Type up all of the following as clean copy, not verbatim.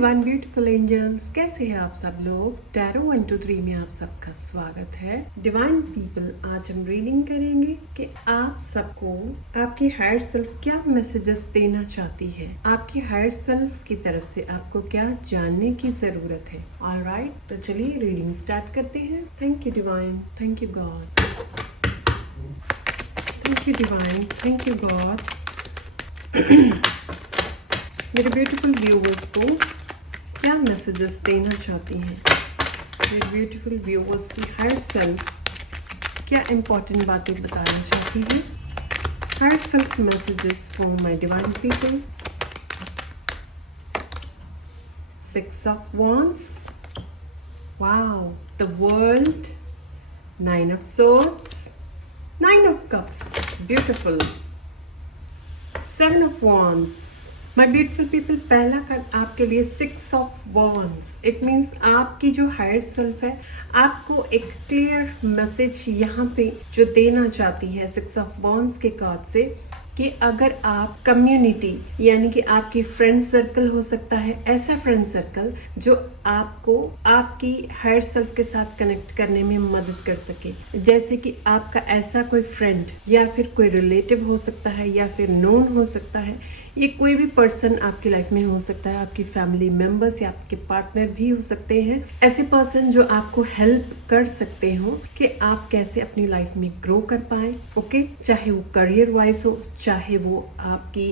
Divine beautiful angels, कैसे हैं आप सब लोग। टैरो 1 2 3 में आप सबका स्वागत है। डिवाइन पीपल, आज हम रीडिंग करेंगे कि आप सबको आपकी हायर सेल्फ क्या मैसेजेस देना चाहती है, आपकी हायर सेल्फ की तरफ से आपको क्या जानने की जरूरत है। ऑलराइट, तो चलिए रीडिंग स्टार्ट करते हैं। Thank you divine, thank you God, thank you divine, thank you God. मेरे ब्यूटीफुल व्यूवर्स को क्या मैसेजेस देना चाहती हैं, मेरे ब्यूटीफुल व्यूवर्स की हायर सेल्फ क्या इंपॉर्टेंट बातें बताना चाहती है। Higher self messages for my divine people. 6 of Wands, wow, the world, 9 of Swords, 9 of Cups, beautiful, 7 of Wands, my beautiful people. पहला कार्ड आपके लिए 6 ऑफ वॉन्ड्स। इट मीन्स आपकी जो हायर सेल्फ है आपको एक क्लियर मैसेज यहाँ पे जो देना चाहती है 6 ऑफ वॉन्ड्स के कार्ड से, कि अगर आप कम्युनिटी यानी कि आपकी फ्रेंड सर्कल हो सकता है, ऐसा फ्रेंड सर्कल जो आपको आपकी हायर सेल्फ के साथ कनेक्ट करने में मदद कर सके, जैसे कि आपका ऐसा कोई फ्रेंड या फिर कोई रिलेटिव हो सकता है या फिर नोन हो सकता है, ये कोई भी पर्सन आपकी लाइफ में हो सकता है, आपकी फैमिली मेंबर्स या आपके पार्टनर भी हो सकते हैं। ऐसे पर्सन जो आपको हेल्प कर सकते हो कि आप कैसे अपनी लाइफ में ग्रो कर पाए। ओके, चाहे वो करियर वाइज हो, चाहे वो आपकी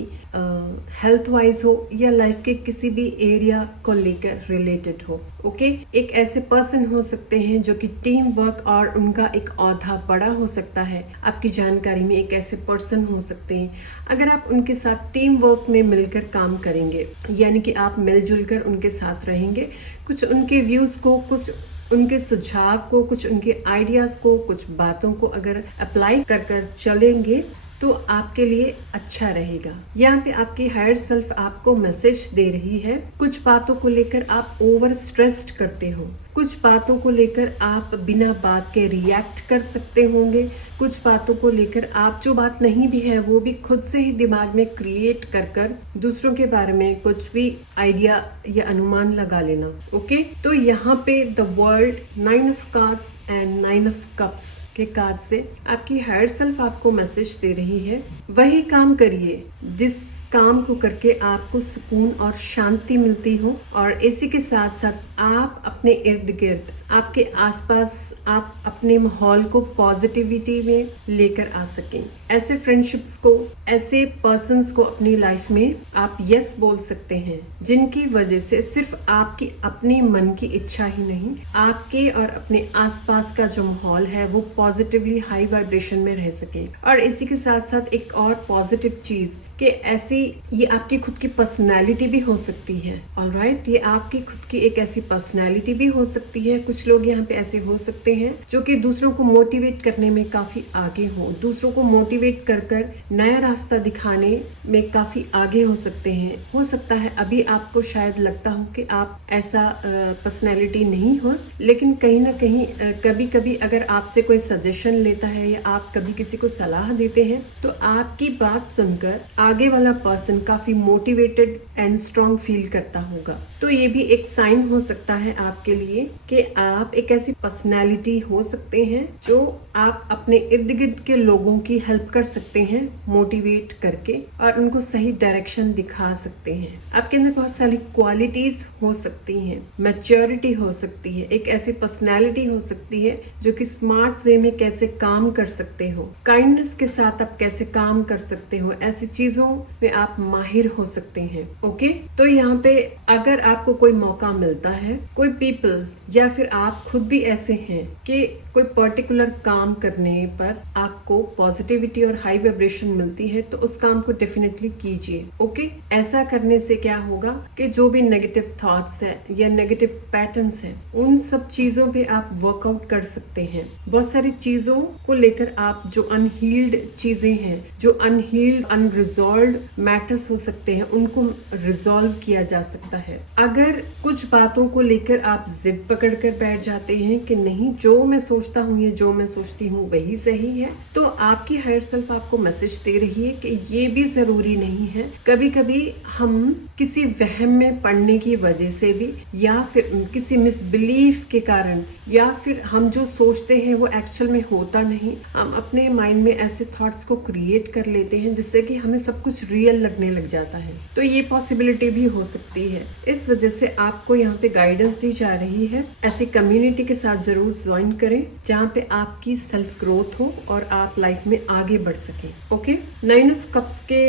हेल्थ वाइज हो या लाइफ के किसी भी एरिया को लेकर रिलेटेड हो। ओके, एक ऐसे पर्सन हो सकते हैं जो कि टीम वर्क और उनका एक औहदा बड़ा हो सकता है। आपकी जानकारी में एक ऐसे पर्सन हो सकते हैं, अगर आप उनके साथ टीम वर्क में मिलकर काम करेंगे, यानी कि आप मिलजुल कर उनके साथ रहेंगे, कुछ उनके व्यूज को, कुछ उनके सुझाव को, कुछ उनके आइडियाज को, कुछ बातों को अगर अप्लाई कर चलेंगे तो आपके लिए अच्छा रहेगा। यहाँ पे आपकी हायर सेल्फ आपको मैसेज दे रही है, कुछ बातों को लेकर आप ओवर स्ट्रेस्ड करते हो, कुछ बातों को लेकर आप बिना बात के रिएक्ट कर सकते होंगे, कुछ बातों को लेकर आप जो बात नहीं भी है वो भी खुद से ही दिमाग में क्रिएट कर दूसरों के बारे में कुछ भी आइडिया या अनुमान लगा लेना। ओके, तो यहाँ पे the world, 9 of cards and 9 of cups के कार्ड से आपकी हायर सेल्फ आपको मैसेज दे रही है, वही काम करिए जिस काम को करके आपको सुकून और शांति मिलती हो, और इसी के साथ साथ आप अपने इर्द गिर्द, आपके आसपास, आप अपने माहौल को पॉजिटिविटी में लेकर आ सकें। ऐसे फ्रेंडशिप्स को, ऐसे पर्सन्स को अपनी लाइफ में आप यस बोल सकते हैं, जिनकी वजह से सिर्फ आपकी अपनी मन की इच्छा ही नहीं, आपके और अपने आसपास का जो माहौल है वो पॉजिटिवली हाई वाइब्रेशन में रह सके। और इसी के साथ साथ एक और पॉजिटिव चीज कि ऐसी ये आपकी खुद की पर्सनैलिटी भी हो सकती है। ऑलराइट, ये आपकी खुद की एक ऐसी पर्सनैलिटी भी हो सकती है। कुछ लोग यहाँ पे ऐसे हो सकते हैं जो कि दूसरों को मोटिवेट करने में काफी आगे हो, दूसरों को मोटिवेट कर नया रास्ता दिखाने में काफी आगे हो सकते हैं। हो सकता है अभी आपको शायद लगता हो कि आप ऐसा पर्सनैलिटी नहीं हो, लेकिन कहीं ना कहीं कभी कभी अगर आपसे कोई सजेशन लेता है या आप कभी किसी को सलाह देते हैं तो आपकी बात सुनकर आगे वाला पर्सन काफी मोटिवेटेड एंड स्ट्रॉन्ग फील करता होगा। तो ये भी एक साइन हो सकता है आपके लिए कि आप एक ऐसी पर्सनैलिटी हो सकते हैं जो आप अपने इर्द गिर्द के लोगों की हेल्प कर सकते हैं मोटिवेट करके, और उनको सही डायरेक्शन दिखा सकते हैं। आपके अंदर बहुत सारी क्वालिटीज हो सकती हैं, मैच्योरिटी हो सकती है, एक ऐसी पर्सनैलिटी हो सकती है जो कि स्मार्ट वे में कैसे काम कर सकते हो, काइंडनेस के साथ आप कैसे काम कर सकते हो, ऐसी चीजों में आप माहिर हो सकते हैं। ओके, तो यहाँ पे अगर आपको कोई मौका मिलता है, कोई पीपल या फिर आप खुद भी ऐसे हैं कि कोई पर्टिकुलर काम करने पर आपको पॉजिटिविटी और हाई वाइब्रेशन मिलती है, तो उस काम को डेफिनेटली कीजिए। ओके, ऐसा करने से क्या होगा कि जो भी नेगेटिव थॉट्स है या नेगेटिव पैटर्न्स हैं, उन सब चीजों पे आप वर्कआउट कर सकते हैं। बहुत सारी चीजों को लेकर आप जो अनहील्ड चीजें हैं, जो अनहील्ड अनरिजॉल्व मैटर्स हो सकते हैं, उनको रिजॉल्व किया जा सकता है। अगर कुछ बातों को लेकर आप जिद पकड़ कर बैठ जाते हैं कि नहीं, जो मैं सोचता हूँ या जो मैं सोचती हूँ वही सही है, तो आपकी हायर सेल्फ आपको मैसेज दे रही है कि ये भी ज़रूरी नहीं है। कभी कभी हम किसी वहम में पड़ने की वजह से भी, या फिर किसी मिसबिलीफ के कारण, या फिर हम जो सोचते हैं वो एक्चुअल में होता नहीं, हम अपने माइंड में ऐसे थॉट्स को क्रिएट कर लेते हैं जिससे कि हमें सब कुछ रियल लगने लग जाता है। तो ये पॉसिबिलिटी भी हो सकती है। इस वजह से आपको यहाँ पे गाइडेंस दी जा रही है, ऐसी कम्युनिटी के साथ जरूर ज्वाइन करें जहाँ पे आपकी सेल्फ ग्रोथ हो और आप लाइफ में आगे बढ़ सके। ओके, 9 ऑफ कप्स के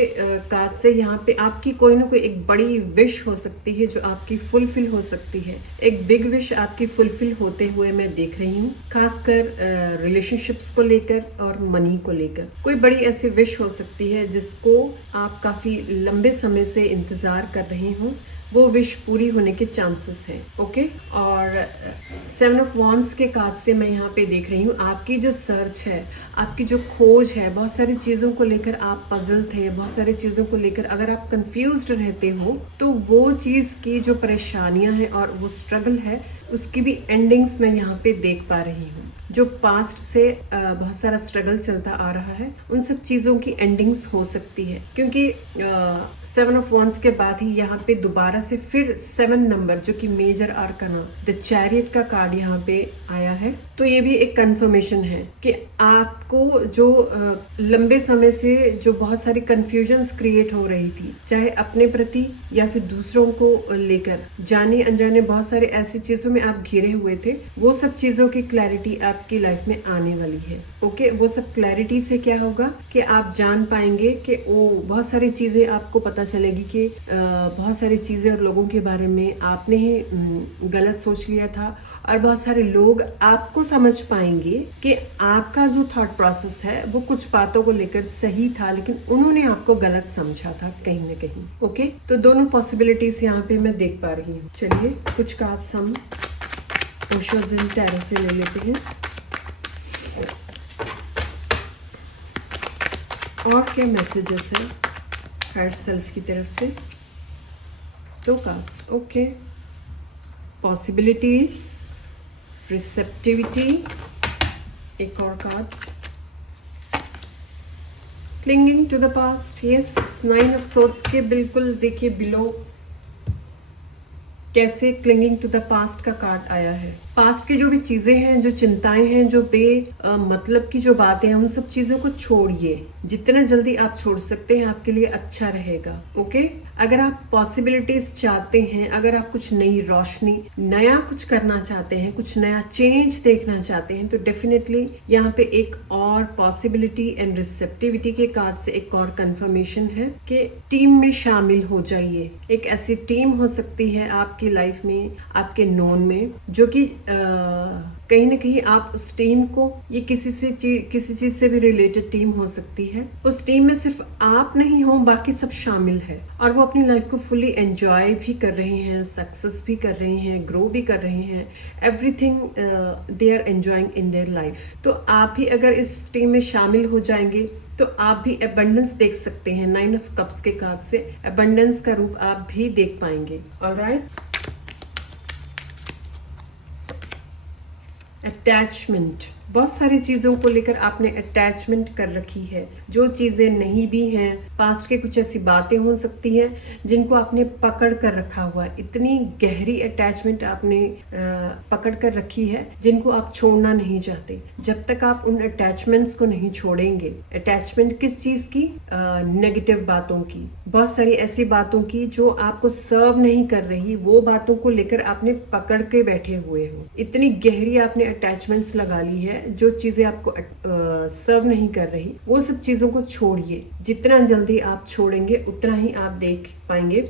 कार्ड से यहाँ पे आपकी कोई ना कोई एक बड़ी विश हो सकती है जो आपकी फुलफिल हो सकती है। एक बिग विश आपकी फुलफिल होते हुए मैं देख रही हूँ, खासकर रिलेशनशिप्स को लेकर और मनी को लेकर। कोई बड़ी ऐसी विश हो सकती है जिसको आप काफी लंबे समय से इंतजार कर रहे हो, वो विश पूरी होने के चांसेस हैं। ओके, और 7 ऑफ वॉन्ड्स के कार्ड से मैं यहाँ पे देख रही हूँ आपकी जो सर्च है, आपकी जो खोज है, बहुत सारी चीज़ों को लेकर आप पजल थे, बहुत सारी चीज़ों को लेकर अगर आप कंफ्यूज्ड रहते हो, तो वो चीज़ की जो परेशानियाँ हैं और वो स्ट्रगल है, उसकी भी एंडिंग्स मैं यहाँ पे देख पा रही हूँ। जो पास्ट से बहुत सारा स्ट्रगल चलता आ रहा है, उन सब चीज़ों की एंडिंग्स हो सकती है, क्योंकि 7 ऑफ वॉन्ड्स के बाद ही यहाँ पे दोबारा से फिर 7 नंबर, जो कि मेजर आर्काना द चैरियट का कार्ड यहाँ पे आया है। तो ये भी एक कंफर्मेशन है कि आपको जो लंबे समय से जो बहुत सारी कंफ्यूजन्स क्रिएट हो रही थी, चाहे अपने प्रति या फिर दूसरों को लेकर, जाने अनजाने बहुत सारे ऐसी चीज़ों में आप घिरे हुए थे, वो सब चीज़ों की क्लैरिटी आपकी लाइफ में आने वाली है। ओके, वो सब क्लैरिटी से क्या होगा कि आप जान पाएंगे कि बहुत सारी चीज़ें आपको पता चलेगी कि बहुत सारी चीज़ें और लोगों के बारे में आपने ही गलत सोच लिया था, और बहुत सारे लोग आपको समझ पाएंगे कि आपका जो थॉट प्रोसेस है वो कुछ बातों को लेकर सही था, लेकिन उन्होंने आपको गलत समझा था कहीं ना कहीं। ओके, तो दोनों पॉसिबिलिटीज यहाँ पे मैं देख पा रही हूँ। चलिए कुछ कार्ड्स हम ओशो ज़ेन टैरो से ले लेते हैं, और क्या मैसेजेस है हायर सेल्फ की तरफ से। 2 कार्ड्स। ओके, पॉसिबिलिटीज, रिसेप्टिविटी, एक और card, clinging to the past. Yes, 9 of swords के बिल्कुल देखिए बिलो कैसे क्लिंगिंग टू द पास्ट का कार्ड आया है। पास्ट की जो भी चीजें हैं, जो चिंताएं हैं, जो मतलब की जो बातें हैं, उन सब चीजों को छोड़िए। जितना जल्दी आप छोड़ सकते हैं आपके लिए अच्छा रहेगा। ओके, अगर आप पॉसिबिलिटीज चाहते हैं, अगर आप कुछ नई रोशनी, नया कुछ करना चाहते हैं, कुछ नया चेंज देखना चाहते हैं, तो डेफिनेटली यहाँ पे एक और पॉसिबिलिटी एंड रिसेप्टिविटी के कार्ड से एक और कंफर्मेशन है कि टीम में शामिल हो जाइए। एक ऐसी टीम हो सकती है आपकी लाइफ में, आपके नोन में, जो कि कहीं ना कहीं आप उस टीम को, ये किसी चीज से भी रिलेटेड टीम हो सकती है, उस टीम में सिर्फ आप नहीं हो, बाकी सब शामिल है, और वो अपनी लाइफ को फुली एंजॉय भी कर रहे हैं, सक्सेस भी कर रहे हैं, ग्रो भी कर रहे हैं, everything they are enjoying in their life. तो आप भी अगर इस टीम में शामिल हो जाएंगे तो आप भी एबंडेंस देख सकते हैं। 9 ऑफ कप्स के कार्ड से एबंडेंस का रूप आप भी देख पाएंगे। ऑलराइट, अटैचमेंट, बहुत सारी चीज़ों को लेकर आपने अटैचमेंट कर रखी है, जो चीज़ें नहीं भी हैं, पास्ट के कुछ ऐसी बातें हो सकती हैं जिनको आपने पकड़ कर रखा हुआ है। इतनी गहरी अटैचमेंट आपने पकड़ कर रखी है जिनको आप छोड़ना नहीं चाहते। जब तक आप उन अटैचमेंट्स को नहीं छोड़ेंगे, अटैचमेंट किस चीज़ की? नेगेटिव बातों की, बहुत सारी ऐसी बातों की जो आपको सर्व नहीं कर रही, वो बातों को लेकर आपने पकड़ के बैठे हुए हो। इतनी गहरी आपने अटैचमेंट्स लगा ली है, जो चीजें आपको सर्व नहीं कर रही, वो सब चीजों को छोड़िए। जितना जल्दी आप छोड़ेंगे उतना ही आप देख पाएंगे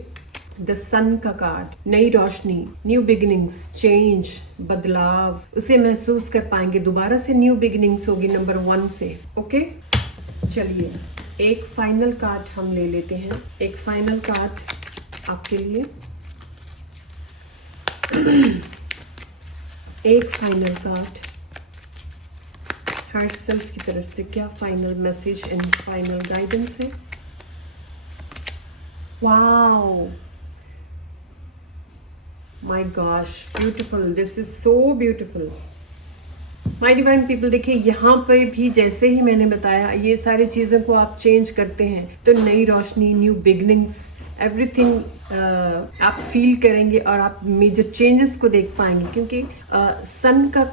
द सन का card, Nai Roshni, new beginnings, change, बदलाव, उसे महसूस कर पाएंगे। दोबारा से न्यू बिगिनिंग्स होगी नंबर 1 से। ओके, चलिए एक फाइनल कार्ड हम ले लेते हैं, एक फाइनल कार्ड आपके लिए। एक फाइनल कार्ड हार्ट सेल्फ की तरफ से क्या final message and final guidance है। Wow, my gosh, beautiful, this is so beautiful. My divine people, देखिए यहाँ पर भी जैसे ही मैंने बताया, ये सारी चीज़ों को आप चेंज करते हैं तो Nai Roshni, new beginnings, everything आप फील करेंगे और आप मेजर चेंजेस को देख पाएंगे। क्योंकि सन का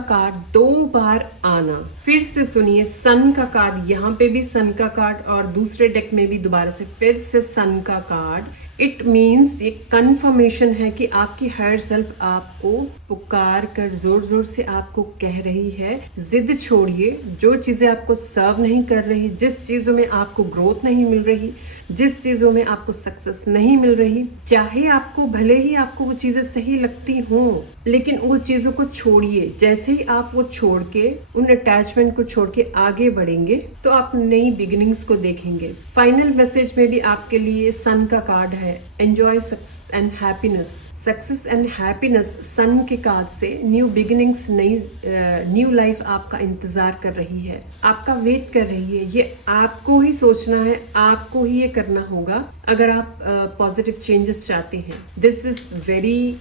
कार्ड 2 बार आना, फिर से सुनिए, सन का कार्ड, यहाँ पे भी सन का कार्ड और दूसरे डेक में भी दोबारा से फिर से सन का कार्ड। इट मीन्स ये कंफर्मेशन है कि आपकी हायर सेल्फ आपको पुकार कर जोर जोर से आपको कह रही है, जिद छोड़िए, जो चीज़ें आपको सर्व नहीं कर रही, जिस चीज़ों में आपको ग्रोथ नहीं मिल रही, जिस चीज़ों में आपको सक्सेस नहीं मिल रही, चाहे आपको भले ही आपको वो चीज़ें सही लगती हों, लेकिन वो चीज़ों को छोड़िए। जैसे ही आप वो छोड़ के, उन अटैचमेंट को छोड़ के आगे बढ़ेंगे तो आप नई बिगिनिंग्स को देखेंगे। फाइनल मैसेज में भी आपके लिए सन का कार्ड है, enjoy success and happiness. Success and happiness, sun के कार्ड से न्यू बिगिनिंग्स, नई न्यू लाइफ आपका इंतजार कर रही है, आपका वेट कर रही है। ये आपको ही सोचना है, आपको ही ये करना होगा अगर आप पॉजिटिव चेंजेस चाहते हैं। This is very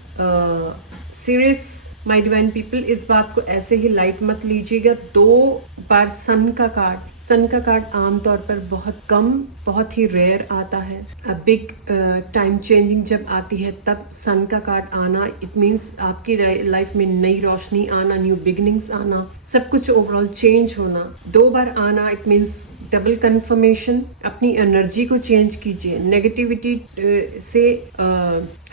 serious my divine people, इस बात को ऐसे ही लाइट मत लीजिएगा। 2 बार सन का कार्ड आमतौर पर बहुत कम, बहुत ही रेयर आता है। बिग टाइम चेंजिंग जब आती है तब सन का कार्ड आना, इट मीन्स आपकी लाइफ में नई रोशनी आना, न्यू बिगिनिंग्स आना, सब कुछ ओवरऑल चेंज होना। 2 बार आना, इट मीन्स डबल कंफर्मेशन। अपनी एनर्जी को चेंज कीजिए, नेगेटिविटी से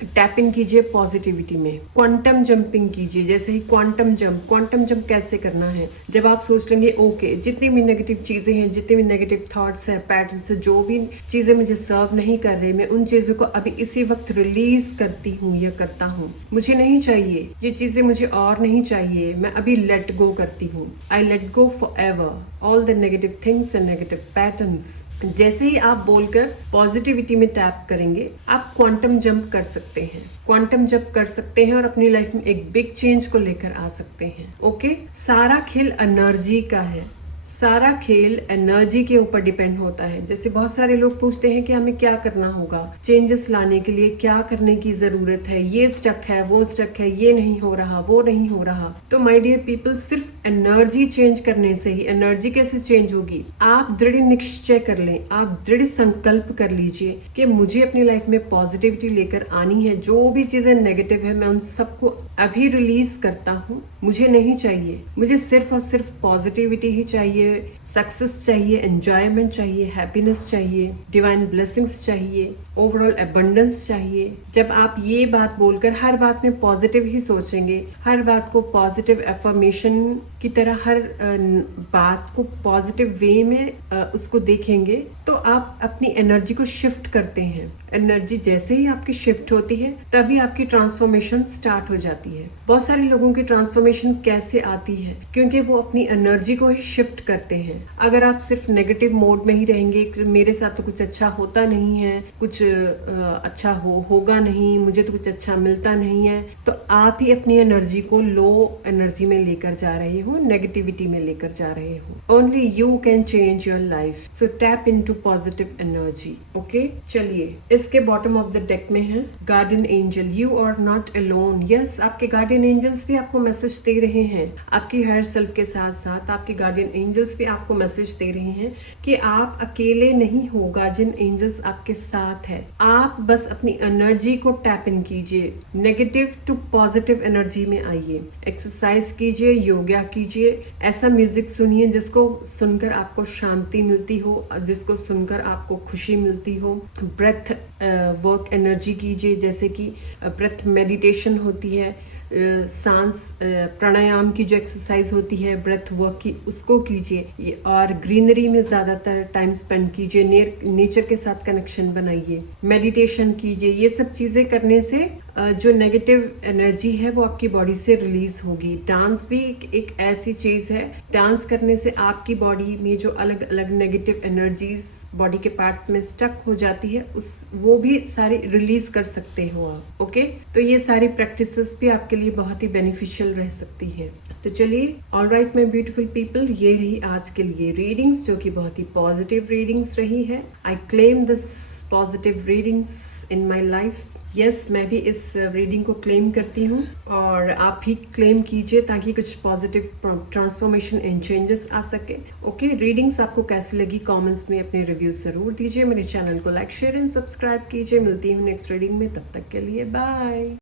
टैप इन कीजिए पॉजिटिविटी में। क्वांटम जंपिंग कीजिए, जैसे ही क्वांटम जंप कैसे करना है, जब आप सोच लेंगे ओके, जितनी भी नेगेटिव चीज़ें हैं, जितने भी नेगेटिव थॉट्स हैं, पैटर्न्स हैं, जो भी चीज़ें मुझे सर्व नहीं कर रही, मैं उन चीज़ों को अभी इसी वक्त रिलीज करती हूँ या करता हूँ। मुझे नहीं चाहिए ये चीज़ें, मुझे और नहीं चाहिए, मैं अभी लेट गो करती हूँ। I let go for ever all the negative things and negative patterns. जैसे ही आप बोलकर पॉजिटिविटी में टैप करेंगे, आप क्वांटम जंप कर सकते हैं, क्वांटम जंप कर सकते हैं और अपनी लाइफ में एक बिग चेंज को लेकर आ सकते हैं। ओके, सारा खेल एनर्जी का है, सारा खेल एनर्जी के ऊपर डिपेंड होता है। जैसे बहुत सारे लोग पूछते हैं कि हमें क्या करना होगा, चेंजेस लाने के लिए क्या करने की जरूरत है, ये स्टक है, वो स्टक है, ये नहीं हो रहा, वो नहीं हो रहा। तो माय डियर पीपल, सिर्फ एनर्जी चेंज करने से ही, एनर्जी कैसे चेंज होगी, आप दृढ़ निश्चय कर लें, आप दृढ़ संकल्प कर लीजिए कि मुझे अपनी लाइफ में पॉजिटिविटी लेकर आनी है। जो भी चीजें नेगेटिव है, मैं उन सबको अभी रिलीज करता हूँ। मुझे नहीं चाहिए, मुझे सिर्फ और सिर्फ पॉजिटिविटी ही चाहिए, सक्सेस चाहिए, एंजॉयमेंट चाहिए, हैप्पीनेस चाहिए, डिवाइन ब्लेसिंग्स चाहिए, ओवरऑल अबंडेंस चाहिए। जब आप ये बात बोलकर हर बात में पॉजिटिव ही सोचेंगे, हर बात को पॉजिटिव एफर्मेशन की तरह, हर बात को पॉजिटिव वे में उसको देखेंगे, तो आप अपनी एनर्जी को शिफ्ट करते हैं। एनर्जी जैसे ही आपकी शिफ्ट होती है, तभी आपकी ट्रांसफॉर्मेशन स्टार्ट हो जाती है। बहुत सारे लोगों की ट्रांसफॉर्मेशन कैसे आती है, क्योंकि वो अपनी एनर्जी को ही शिफ्ट करते हैं। अगर आप सिर्फ नेगेटिव मोड में ही रहेंगे, मेरे साथ तो कुछ अच्छा होता नहीं है, कुछ अच्छा होगा नहीं, मुझे तो कुछ अच्छा मिलता नहीं है, तो आप ही अपनी एनर्जी को लो एनर्जी में लेकर जा रहे हो, नेगेटिविटी में लेकर जा रहे हो। Only you can change your life, so tap into positive energy. Okay, चलिए, इसके बॉटम ऑफ द डेक में है guardian angel, you are not alone. Yes, आपके गार्डियन एंजल्स भी आपको मैसेज दे रहे हैं। आपकी हायर सेल्फ के साथ साथ आपके गार्डियन एंजल्स भी आपको मैसेज दे रहे हैं कि आप अकेले नहीं हो, गार्डियन एंजल्स आपके साथ है। आप बस अपनी एनर्जी को टैप इन कीजिए, नेगेटिव टू पॉजिटिव एनर्जी में आइए, एक्सरसाइज कीजिए, योगा कीजिए, ऐसा म्यूजिक सुनिए जिसको सुनकर आपको शांति मिलती हो, जिसको सुनकर आपको खुशी मिलती हो। ब्रेथ वर्क एनर्जी कीजिए, जैसे कि ब्रेथ मेडिटेशन होती है, सांस प्राणायाम की जो एक्सरसाइज होती है, ब्रेथ वर्क की, उसको कीजिए, और ग्रीनरी में ज़्यादातर टाइम स्पेंड कीजिए, नेचर के साथ कनेक्शन बनाइए, मेडिटेशन कीजिए। ये सब चीज़ें करने से जो नेगेटिव एनर्जी है वो आपकी बॉडी से रिलीज होगी। डांस भी एक ऐसी चीज़ है, डांस करने से आपकी बॉडी में जो अलग अलग नेगेटिव एनर्जीज बॉडी के पार्ट्स में स्टक हो जाती है, वो भी सारी रिलीज कर सकते हो आप। ओके, तो ये सारी प्रैक्टिसेस भी आपके लिए बहुत ही बेनिफिशियल रह सकती है। तो चलिए, all right my beautiful people, ये रही आज के लिए रीडिंग्स, जो कि बहुत ही पॉजिटिव रीडिंग्स रही है। I claim this positive readings in my life yes मैं भी इस रीडिंग को क्लेम करती हूँ और आप भी क्लेम कीजिए ताकि कुछ पॉजिटिव ट्रांसफॉर्मेशन एंड चेंजेस आ सके। ओके, रीडिंग्स आपको कैसी लगी कमेंट्स में अपने रिव्यू ज़रूर दीजिए। मेरे चैनल को लाइक शेयर एंड सब्सक्राइब कीजिए। मिलती हूँ नेक्स्ट रीडिंग में, तब तक के लिए बाय।